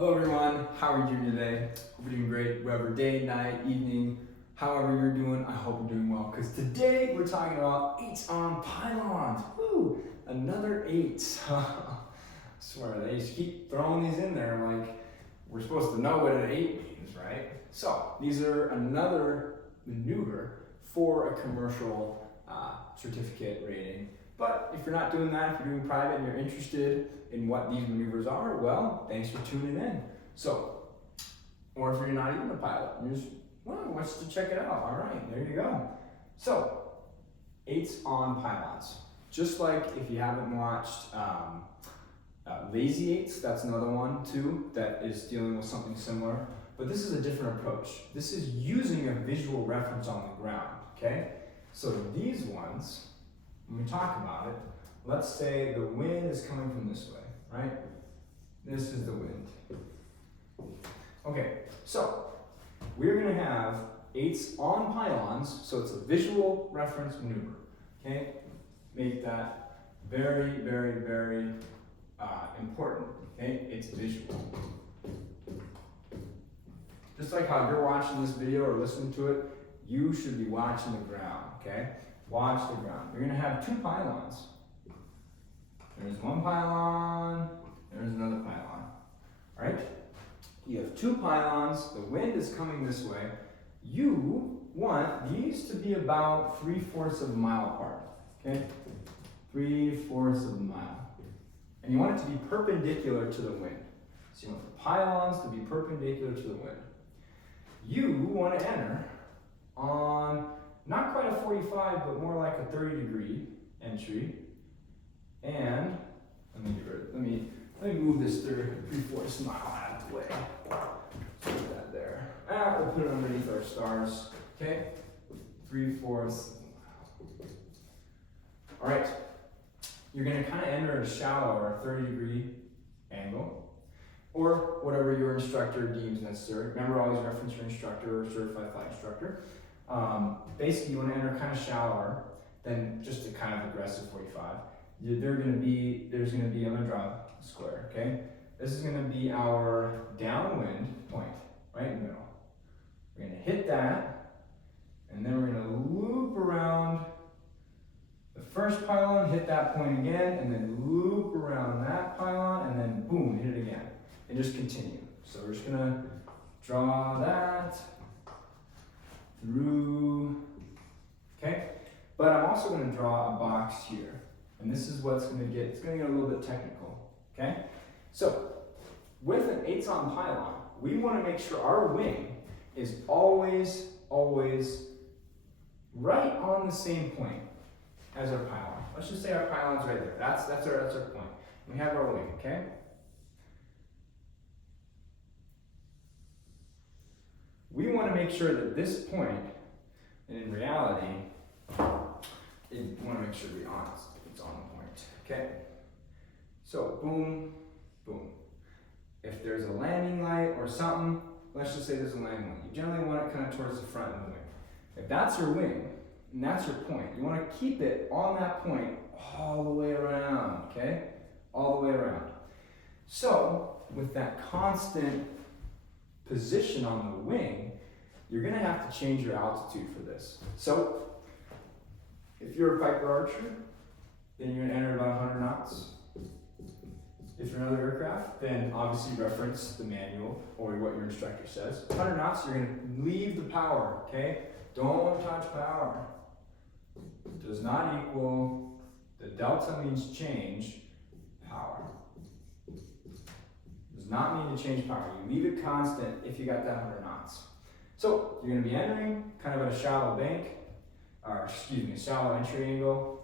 Hello everyone, how are you doing today? Hope you're doing great, whatever day, night, evening, however you're doing, I hope you're doing well. Because today we're talking about 8's on pylons. Woo! Another 8's. I swear, they just keep throwing these in there like we're supposed to know what an 8 means, right? So, these are another maneuver for a commercial certificate rating. But if you're not doing that, if you're doing private and you're interested in what these maneuvers are, well, thanks for tuning in. So, or if you're not even a pilot, you're just, well, wants to check it out. All right, there you go. So, 8's on pylons. Just like if you haven't watched Lazy 8's, that's another one too, that is dealing with something similar. But this is a different approach. This is using a visual reference on the ground, okay? So these ones, when we talk about it, let's say the wind is coming from this way, right? This is the wind. Okay, so we're gonna have 8's on pylons, so it's a visual reference maneuver, okay? Make that very, very, very important, okay? It's visual. Just like how you're watching this video or listening to it, you should be watching the ground, okay? Watch the ground. You're gonna have two pylons. There's one pylon, there's another pylon, all right? You have two pylons, the wind is coming this way. You want these to be about 3/4 of a mile apart, okay? 3/4 of a mile. And you want it to be perpendicular to the wind. So you want the pylons to be perpendicular to the wind. You want to enter on not quite a 45, but more like a 30-degree entry. And let me move this 3/4 mile out of the way. Put that there. We'll put it underneath our stars. Okay, 3/4 mile. All right. You're going to kind of enter a shallower 30-degree angle, or whatever your instructor deems necessary. Remember, always reference your instructor or certified flight instructor. Basically, you want to enter kind of shallower than just a kind of aggressive 45. I'm gonna draw a square, okay? This is gonna be our downwind point, right in the middle. We're gonna hit that, and then we're gonna loop around the first pylon, hit that point again, and then loop around that pylon, and then boom, hit it again. And just continue. So we're just gonna draw that through, okay? But I'm also gonna draw a box here. And this is what's gonna get, it's gonna get a little bit technical, okay? So, with an 8's on pylon, we wanna make sure our wing is always right on the same point as our pylon. Let's just say our pylon's right there. That's our point. We have our wing, okay? We want to make sure that this point, and in reality, we want to make sure to be honest, it's on the point, okay? So, boom, boom. If there's a landing light or something, let's just say there's a landing light. You generally want it kind of towards the front of the wing. If that's your wing, and that's your point, you want to keep it on that point all the way around, okay? All the way around. So, with that constant position on the wing, you're gonna have to change your altitude for this. So, if you're a Piper Archer, then you're gonna enter about 100 knots. If you're another aircraft, then obviously reference the manual or what your instructor says. 100 knots, you're gonna leave the power, okay? Don't touch power. Does not equal, the delta means change power. Does not mean to change power. You leave it constant if you got that 100 knots. So you're going to be entering kind of at a shallow bank, or excuse me, shallow entry angle.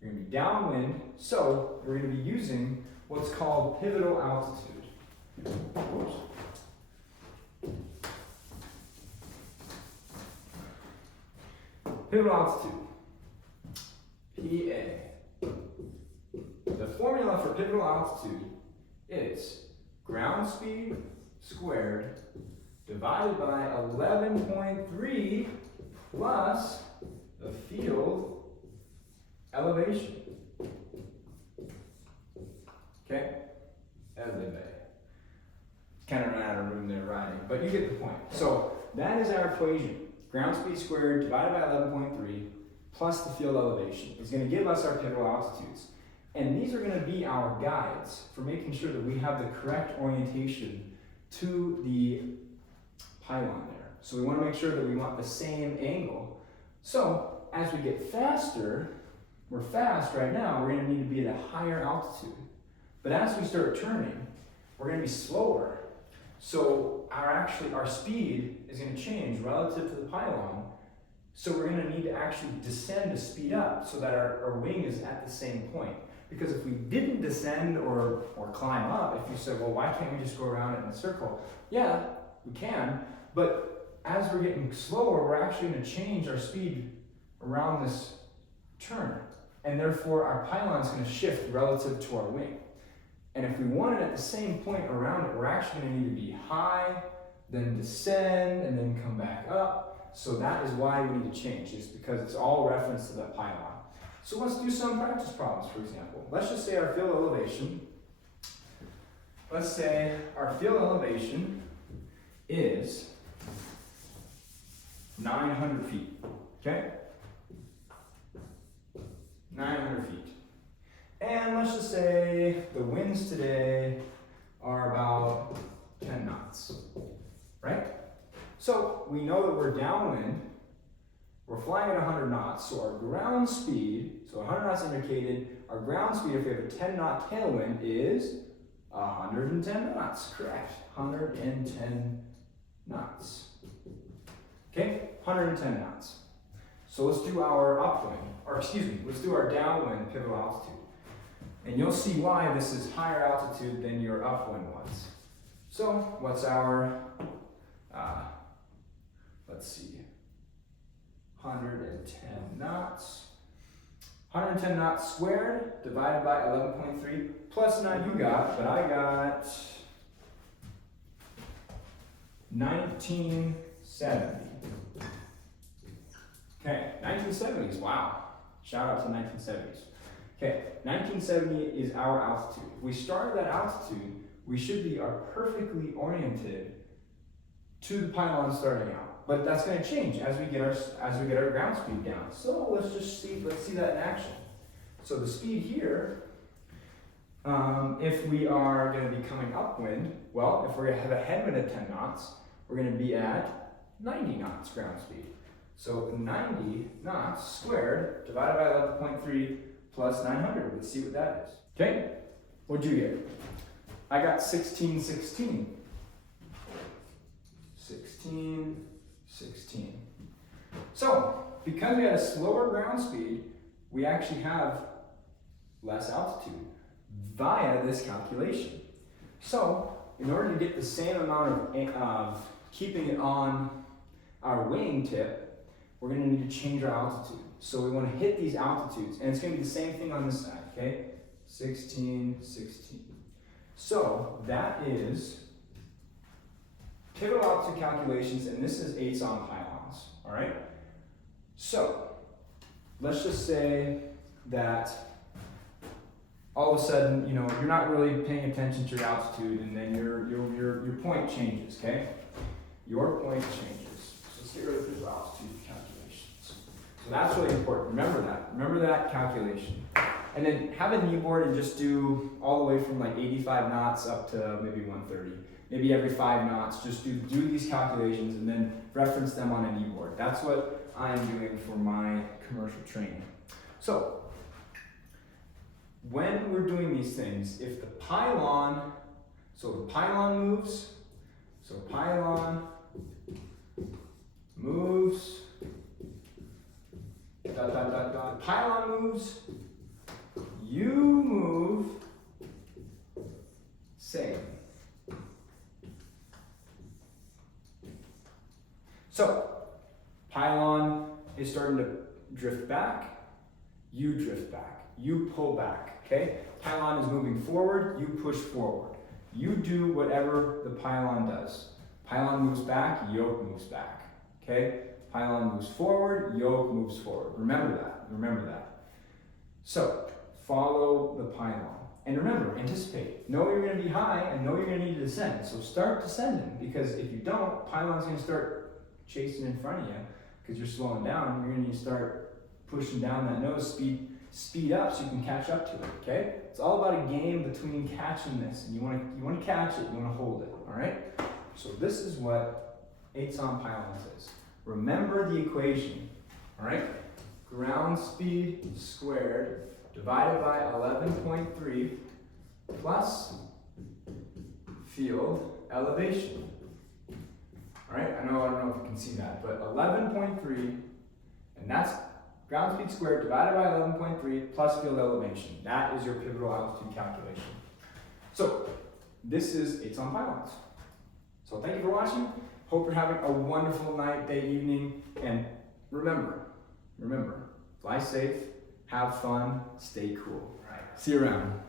You're going to be downwind, so we're going to be using what's called pivotal altitude. Oops. Pivotal altitude, PA. The formula for pivotal altitude is ground speed squared divided by 11.3 plus the field elevation. Okay? turning, but you get the point. So that is our equation. Ground speed squared divided by 11.3 plus the field elevation is going to give us our pivotal altitudes. And these are going to be our guides for making sure that we have the correct orientation to the pylon there. So we want to make sure that we want the same angle. So as we get faster, we're fast right now, we're going to need to be at a higher altitude. But as we start turning, we're going to be slower. So our speed is going to change relative to the pylon. So we're going to need to actually descend to speed up so that our wing is at the same point. Because if we didn't descend or climb up, if you said, well, why can't we just go around it in a circle? Yeah, we can, but as we're getting slower, we're actually going to change our speed around this turn. And therefore, our pylon is going to shift relative to our wing. And if we want it at the same point around it, we're actually going to need to be high, then descend, and then come back up. So that is why we need to change. It's because it's all reference to that pylon. So let's do some practice problems, for example. Let's just say our field elevation. Let's say our field elevation is 900 feet, okay? 900 feet. And let's just say the winds today are about 10 knots, right? So we know that we're downwind, we're flying at 100 knots, so our ground speed, so 100 knots indicated, our ground speed, if we have a 10 knot tailwind, is 110 knots, correct, 110 knots. Okay, 110 knots. So let's do our upwind, let's do our downwind pivotal altitude. And you'll see why this is higher altitude than your upwind was. So what's our, let's see, 110 knots. 110 knots squared divided by 11.3 plus 9 you got, but I got 1970. Okay, 1970s, wow. Shout out to 1970s. Okay, 1970 is our altitude. If we start at that altitude, we should be perfectly oriented to the pylon starting out. But that's going to change as we get our ground speed down. So let's see that in action. So the speed here, if we are going to be coming upwind, well, if we're going to have a headwind at 10 knots, we're going to be at 90 knots ground speed. So 90 knots squared divided by 11.3 plus 900. Let's see what that is. Okay, what'd you get? I got 1616. 16. So, because we had a slower ground speed, we actually have less altitude via this calculation. So, in order to get the same amount of keeping it on our wing tip, we're going to need to change our altitude. So we want to hit these altitudes, and it's going to be the same thing on this side, okay? 16. So that is pivotal altitude calculations, and this is 8's on pylons, all right? So let's just say that all of a sudden, you're not really paying attention to your altitude, and then your point changes, okay? Your point changes. So let's get rid of pivotal altitude calculations. So that's really important. Remember that calculation. And then have a kneeboard and just do all the way from like 85 knots up to maybe 130. Maybe every 5 knots, just do these calculations and then reference them on a kneeboard. That's what I'm doing for my commercial training. So when we're doing these things, if the pylon moves, so pylon moves, pylon moves, you move, same. So, pylon is starting to drift back, you drift back, you pull back, okay? Pylon is moving forward, you push forward. You do whatever the pylon does. Pylon moves back, yoke moves back, okay? Pylon moves forward, yoke moves forward. Remember that. So, follow the pylon. And remember, anticipate. Know you're going to be high and know you're going to need to descend. So start descending, because if you don't, pylon's going to start chasing in front of you because you're slowing down. You're going to need to start pushing down that nose, speed up so you can catch up to it, okay? It's all about a game between catching this. And you want to catch it, you want to hold it, all right? So this is what 8's on pylons is. Remember the equation, all right? Ground speed squared divided by 11.3 plus field elevation. All right, I don't know if you can see that, but 11.3, and that's ground speed squared divided by 11.3 plus field elevation. That is your pivotal altitude calculation. So this is 8's on pylons. So thank you for watching. Hope you're having a wonderful night, day, evening, and remember, fly safe, have fun, stay cool. All right. See you around.